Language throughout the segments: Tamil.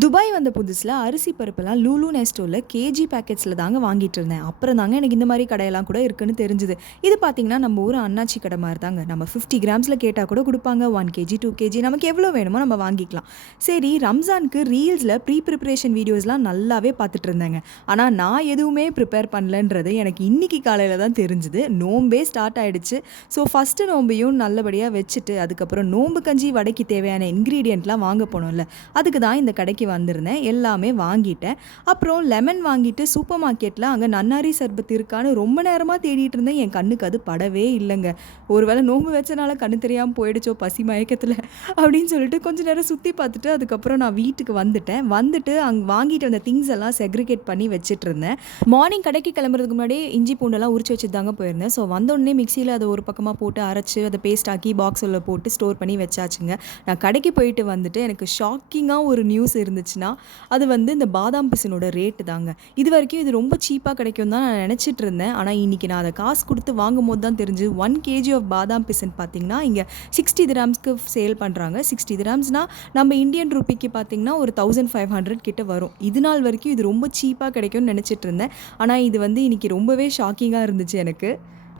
துபாய் வந்த புதுசில அரிசி பருப்புலாம் லூலு நெஸ்டோல கேஜி பேக்கெட்ஸில தாங்க வாங்கிட்டு இருந்தேன். அப்புறம் தாங்க எனக்கு இந்த மாரி கடையெல்லாம் கூட இருக்குன்னு தெரிஞ்சுது. இது பார்த்தீங்கன்னா, நம்ம ஊர் அண்ணாச்சி கடை மாரி தாங்க. நம்ம 50 கிராம்ஸ்ல கேட்டா கூட குடுப்பாங்க. 1 கேஜி, 2 கேஜி நமக்கு எவ்வளோ வேணுமோ நம்ம வாங்கிக்கலாம். சரி, ரம்ஜானுக்கு ரீல்ஸ்ல ப்ரிப்பரேஷன் வீடியோஸ்லாம் நல்லாவே பார்த்துட்டு இருந்தேங்க. ஆனா நான் எதுவுமே ப்ரிப்பேர் பண்ணலன்றது எனக்கு இன்னைக்கு காலையில தான் தெரிஞ்சுது. நோம்பே ஸ்டார்ட் ஆயிடுச்சு. ஸோ ஃபர்ஸ்ட்டு நோம்பையும் நல்லபடியா வச்சுட்டு, அதுக்கப்புறம் நோம்பு கஞ்சி வடைக்கு தேவையான இன்கிரீடியன்ட்லாம் வாங்க போனோம்ல. அதுக்கு தான் இந்த கடைக்கு வந்திருந்தேன். எல்லாமே வாங்கிட்டேன். அப்புறம் லெமன் வாங்கிட்டு சூப்பர் மார்க்கெட்ல அங்க நன்னாரி சர்பத் இருக்கான்னு ரொம்ப நேரமா தேடிட்டு இருந்தேன். என் கண்ணுக்கு அது படவே இல்லங்க. ஒருவேளை நோம்பு வச்சனால கண்ணு தெரியாம போயிடுச்சோ பசி மயக்கத்துல அப்படின்னு சொல்லிட்டு கொஞ்ச நேரம் சுத்தி பார்த்துட்டு அதுக்கப்புறம் நான் வீட்டுக்கு வந்துட்டேன். வந்துட்டு அங்க வாங்கிட்டு வந்த திங்ஸ் எல்லாம் செக்ரிகேட் பண்ணி வச்சுட்டுருந்தேன். மார்னிங் கடைக்கு கிளம்புறதுக்கு முன்னாடியே இஞ்சி பூண்டெல்லாம் உரிச்சு வச்சுட்டு தாங்க போயிருந்தேன். ஸோ வந்தோடனே மிக்ஸியில அத ஒரு பக்கமா போட்டு அரைச்சு அத பேஸ்ட் ஆக்கி பாக்ஸுல போட்டு ஸ்டோர் பண்ணி வச்சாச்சுங்க. நான் கடைக்கு போயிட்டு வந்துட்டு எனக்கு ஷாக்கிங்கா ஒரு நியூஸ் இருந்துச்சுன்னா, அது வந்து இந்த பாதாம் பிசினோட ரேட்டு தாங்க. இதுவரைக்கும் இது ரொம்ப சீப்பா கிடைக்கும் தான் நான் நினச்சிட்டு இருந்தேன். ஆனா, இன்னைக்கு நான் அத காசு குடுத்து வாங்கும்போது தான் தெரிஞ்சு 1 கேஜி ஆஃப் பாதாம் பிசின் பார்த்தீங்கன்னா, இங்க 60 திர்ஹாம்ஸ்க்கு சேல் பண்றாங்க. 60 திர்ஹாம்ஸ்னா நம்ம இந்தியன் ரூபிக்கு பார்த்தீங்கன்னா, ஒரு 1500 கிட்ட வரும். இது நாள் வரைக்கும் இது ரொம்ப சீப்பா கிடைக்கும்னு நினச்சிட்டு இருந்தேன். ஆனா, இது வந்து இன்னைக்கு ரொம்பவே ஷாக்கிங்கா இருந்துச்சு எனக்கு.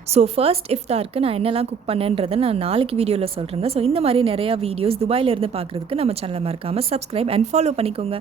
ஸோ ஃபர்ஸ்ட் இஃப்தாருக்கு நான் என்னெல்லாம் குக் பண்ணேன்றதை நான் நாளைக்கு வீடியோவில் சொல்கிறேங்க. ஸோ இந்த மாதிரி நிறையா வீடியோஸ் துபாயிலேருந்து பார்க்குறதுக்கு நம்ம சேனலை மறக்காமல் சப்ஸ்கிரைப் அண்ட் ஃபாலோ பண்ணிக்கோங்க.